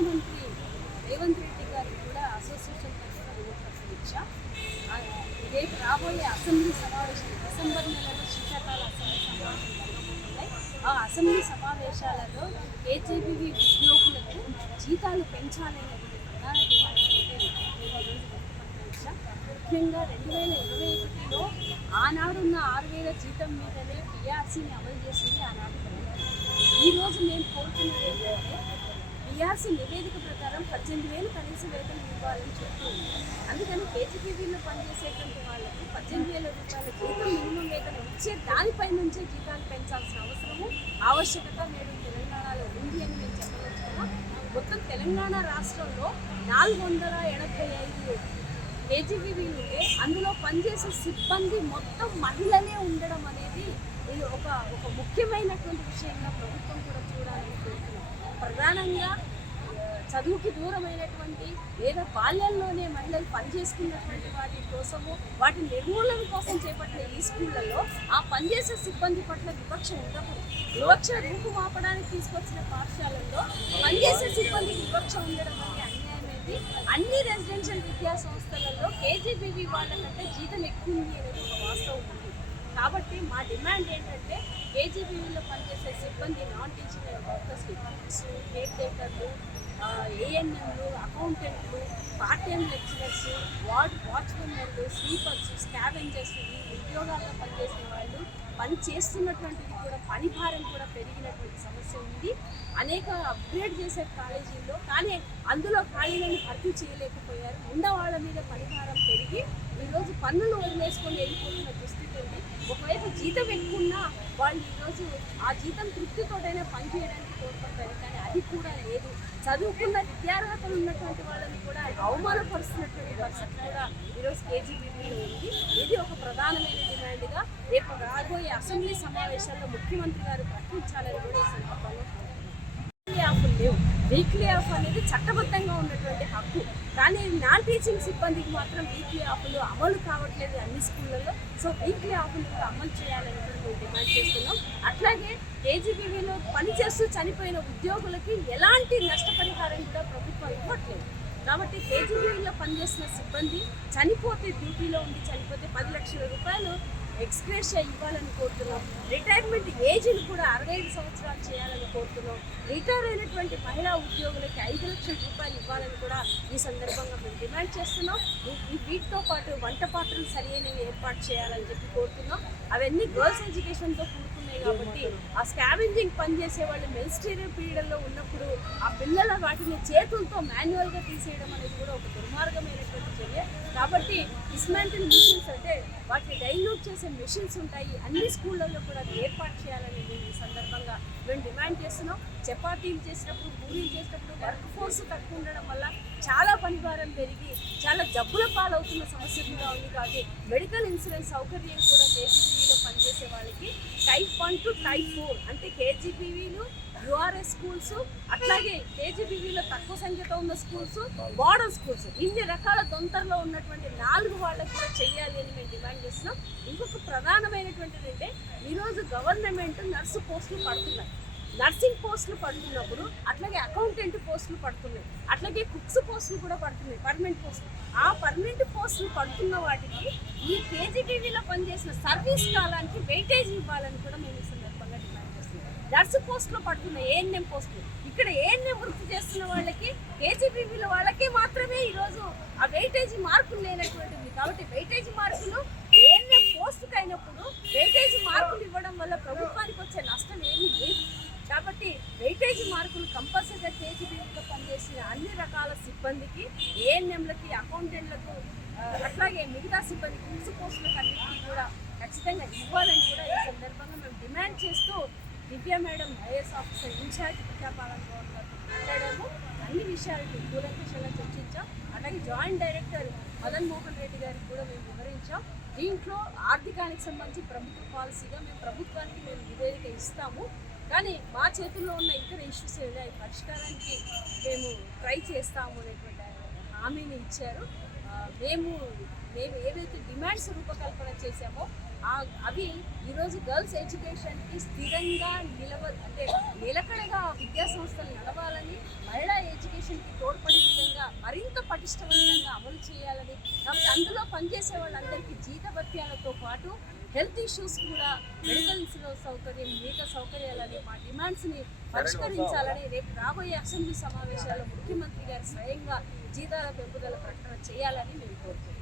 ముఖ్యమంత్రి రేవంత్ రెడ్డి గారికి కూడా అసోసియేషన్ తరఫున వినతి ఇచ్చా. రేపు రాబోయే అసెంబ్లీ సమావేశం డిసెంబర్ నెలలో శీతాకాల అసెంబ్లీ సమావేశం జరగబోతున్నాయి. ఆ అసెంబ్లీ సమావేశాలలో కేజీబీవీ ఉద్యోగులకు జీతాలు పెంచాలనేటువంటి ప్రధాన డిమాండ్ ముఖ్యంగా 2021లో ఆనాడున్న 6,000 జీతం మీదనే పిఆర్సీని అమలు చేసింది ఆనాడు ప్రభుత్వం. ఈరోజు మేము కోరుతున్నది ఏంటంటే పిఆర్సీ నివేదిక ప్రకారం 18,000 కనీస వేతనం ఇవ్వాలని చెప్తుంది. అందుకని కేజీబీవీలో పనిచేసేటువంటి వాళ్ళకి 18,000 రూపాయల జీతం మినిమం వేతనం ఇచ్చే దానిపై నుంచే జీతాలు పెంచాల్సిన అవసరము ఆవశ్యకత నేడు తెలంగాణలో ఉంది అని మేము చెప్పవచ్చుకున్నాం. మొత్తం తెలంగాణ రాష్ట్రంలో 485 కేజీబీవీలు ఉంటే అందులో పనిచేసే సిబ్బంది మొత్తం మహిళలే ఉండడం అనేది ఇది ఒక ముఖ్యమైనటువంటి విషయంగా ప్రభుత్వం కూడా చూడాలని కోరుతున్నాం. ప్రధానంగా చదువుకి దూరమైనటువంటి లేదా బాల్యంలోనే మహిళలు పనిచేసుకున్నటువంటి వాటి కోసము వాటి నిర్మూలన కోసం చేపట్టిన ఈ స్కూళ్లలో ఆ పనిచేసే సిబ్బంది పట్ల వివక్ష ఉండకూడదు. వివక్ష రూపుమాపడానికి తీసుకొచ్చిన పాఠశాలల్లో పనిచేసే సిబ్బంది వివక్ష ఉండడం అనేది అన్యాయమైంది. అన్ని రెసిడెన్షియల్ విద్యా సంస్థలలో కేజీబీవీ వాళ్ళకంటే జీతం ఎక్కువ ఉంది అనేది ఒక వాస్తవం ఉంది. కాబట్టి మా డిమాండ్ ఏంటంటే కేజీబీవీలో పనిచేసే సిబ్బంది non teaching workers, teachers, care టేకర్లు, ఏఎన్ఎంలు, అకౌంటెంట్లు, పార్ట్ టైం లెక్చరర్స్, వాచ్మెన్లు, స్వీపర్స్, స్కావెంజర్స్ ఈ ఉద్యోగాల్లో పనిచేసిన వాళ్ళు పని చేస్తున్నటువంటిది కూడా పని భారం కూడా పెరిగినటువంటి సమస్య ఉంది. అనేక అప్గ్రేడ్ చేసే కాలేజీల్లో కానీ అందులో ఖాళీలను భర్తీ చేయలేకపోయారు. ఉన్న వాళ్ళ మీద పనిభారం పెరిగి ఈరోజు పన్నులు వదిలేసుకొని వెళ్ళిపోతున్న దుస్థితి ఉంది. ఒకవైపు జీతం ఎక్కువన్నా వాళ్ళు ఈరోజు ఆ జీతం తృప్తితోటైనా పనిచేయడానికి కోరుకుంటారు, కానీ అది కూడా లేదు. చదువుకున్న విద్యార్హతలు ఉన్నటువంటి వాళ్ళని కూడా అవమానపరుస్తున్నటువంటి పరిస్థితి కూడా ఈరోజు కేజీబీవీలో ఉంది. ఇది ఒక ప్రధానమైన డిమాండ్గా రేపు రాబోయే అసెంబ్లీ సమావేశాల్లో ముఖ్యమంత్రి గారు ప్రకటించాలని కూడా ఈ సందర్భంలో ఆఫ్లు లేవు. వీక్లీ ఆఫ్ అనేది చట్టబద్ధంగా ఉన్నటువంటి హక్కు, కానీ నాన్ టీచింగ్ సిబ్బందికి మాత్రం వీక్లీ ఆఫ్లు అమలు కావట్లేదు అన్ని స్కూళ్ళల్లో. సో వీక్లీ ఆఫ్లు కూడా అమలు చేయాలని మేము డిమాండ్ చేస్తున్నాం. అట్లాగే కేజీబీవీలో పనిచేస్తూ చనిపోయిన ఉద్యోగులకి ఎలాంటి నష్టపరిహారం కూడా ప్రభుత్వం ఇవ్వట్లేదు. కాబట్టి కేజీబీవీలో పనిచేసిన సిబ్బంది చనిపోతే, డ్యూటీలో ఉండి చనిపోతే 10 లక్షల రూపాయలు ఎక్స్గ్రేషియా ఇవ్వాలని కోరుతున్నాం. రిటైర్మెంట్ ఏజ్ని కూడా 65 సంవత్సరాలు చేయాలని కోరుతున్నాం. రిటైర్ అయినటువంటి మహిళా ఉద్యోగులకి 5 లక్షల రూపాయలు ఇవ్వాలని కూడా ఈ సందర్భంగా మేము డిమాండ్ చేస్తున్నాం. వీటితో పాటు వంట పాత్రలు సరైనవి ఏర్పాటు చేయాలని చెప్పి కోరుతున్నాం. అవన్నీ గర్ల్స్ ఎడ్యుకేషన్తో కూడుకున్నాయి కాబట్టి ఆ స్కావెంజింగ్ పనిచేసే వాళ్ళు మెన్స్ట్రియల్ పీరియడ్లో ఉన్నప్పుడు ఆ పిల్లల వాటిని చేతులతో మాన్యువల్గా తీసేయడం అనేది కూడా ఒక దుర్మార్గమైనటువంటి చర్య. కాబట్టి డిస్మాంటిల్ మిషన్స్ అంటే వాటిని డైల్యూట్ చేసే మిషన్స్ ఉంటాయి, అన్ని స్కూళ్ళల్లో కూడా ఏర్పాటు చేయాలని మేము ఈ సందర్భంగా మేము డిమాండ్ చేస్తున్నాం. చపాతీలు చేసినప్పుడు, పూరీలు చేసినప్పుడు వర్క్ ఫోర్స్ తక్కువ ఉండడం వల్ల చాలా పనిభారం పెరిగి చాలా జబ్బుల పాలవుతున్న సమస్య కూడా ఉంది. కాబట్టి మెడికల్ ఇన్సూరెన్స్ సౌకర్యం కూడా కేజీబీవీలో పనిచేసే వాళ్ళకి టైప్ 1 to టైప్ 4 అంటే కేజీబీవీలు, యూఆర్ఎస్ స్కూల్స్, అట్లాగే కేజీబీవీలో తక్కువ సంఖ్యతో ఉన్న స్కూల్స్, మోడల్ స్కూల్స్, ఇన్ని రకాల దొంతరలో ఉన్నటువంటి 4 వాళ్ళకు కూడా చెయ్యాలి అని మేము డిమాండ్ చేస్తున్నాం. ఇంకొక ప్రధానమైనటువంటిది అంటే ఈరోజు గవర్నమెంట్ నర్సు పోస్టులు పడుతున్నాయి, నర్సింగ్ పోస్టులు పడుతున్నప్పుడు అట్లాగే అకౌంటెంట్ పోస్టులు పడుతున్నాయి, అట్లాగే కుక్స్ పోస్టులు కూడా పడుతున్నాయి, పర్మనెంట్ పోస్టులు. ఆ పర్మనెంట్ పోస్టులు పడుతున్న వాటికి ఈ కేజీబీవీలో పనిచేసిన సర్వీస్ కాలానికి వెయిటేజ్ ఇవ్వాలని కూడా మేము ఈ సందర్భంగా డిమాండ్ చేస్తున్నాం. నర్సు పోస్టులో పడుతున్న ఏఎన్ఎం పోస్టులు, ఇక్కడ ఏఎన్ఎం వృత్తి చేస్తున్న వాళ్ళకి కేజీబీవీల వాళ్ళకి మాత్రమే ఈరోజు ఆ వెయిటేజ్ మార్కులు లేనటువంటిది. కాబట్టి వెయిటేజ్ మార్కులు ఏఎన్ఎం పోస్టుకు అయినప్పుడు వెయిటేజ్ మార్కులు ఇవ్వడం వల్ల ప్రభుత్వానికి వచ్చే నష్టం ఏమీ లేదు. కాబట్టి వెయిటేజ్ మార్కులు కంపల్సరీగా కేజీబీవీలో పనిచేసిన అన్ని రకాల సిబ్బందికి, ఏఎన్ఎంలకి, అకౌంటెంట్లకు, అట్లాగే మిగతా సిబ్బంది కుక్స్ పోస్టులకు అన్నింటినీ కూడా ఖచ్చితంగా ఇవ్వాలని కూడా ఈ సందర్భంగా మేము డిమాండ్ చేస్తూ Divya madam IAS officer in charge Vidyapalana Goud గారితో మాట్లాడాము. అన్ని విషయాలను కూలంకషంగా చర్చించాం. అలాగే జాయింట్ డైరెక్టర్ మదన్ మోహన్ రెడ్డి గారికి కూడా మేము వివరించాం. దీంట్లో ఆర్థికానికి సంబంధించి ప్రభుత్వ పాలసీగా ప్రభుత్వానికి మేము నివేదిక ఇస్తాము, కానీ మా చేతుల్లో ఉన్న ఇతర ఇష్యూస్ ఏదైనా పరిష్కారానికి మేము ట్రై చేస్తాము అనేటువంటి హామీని ఇచ్చారు. మేము ఏవైతే డిమాండ్స్ రూపకల్పన చేశామో అవి ఈరోజు గర్ల్స్ ఎడ్యుకేషన్కి స్థిరంగా నిలకడగా విద్యా సంస్థలు నడవాలని, మహిళా ఎడ్యుకేషన్ పటిష్టవంతంగా అమలు చేయాలని, కాబట్టి అందులో పనిచేసే వాళ్ళందరికీ జీతభత్యాలతో పాటు హెల్త్ ఇష్యూస్ కూడా మెడికల్ సౌకర్యం, మిగతా సౌకర్యాలని మా డిమాండ్స్ని పరిష్కరించాలని రేపు రాబోయే అసెంబ్లీ సమావేశాల్లో ముఖ్యమంత్రి గారు స్వయంగా జీతాల పెంపుదల ప్రకటన చేయాలని మేము కోరుతున్నాం.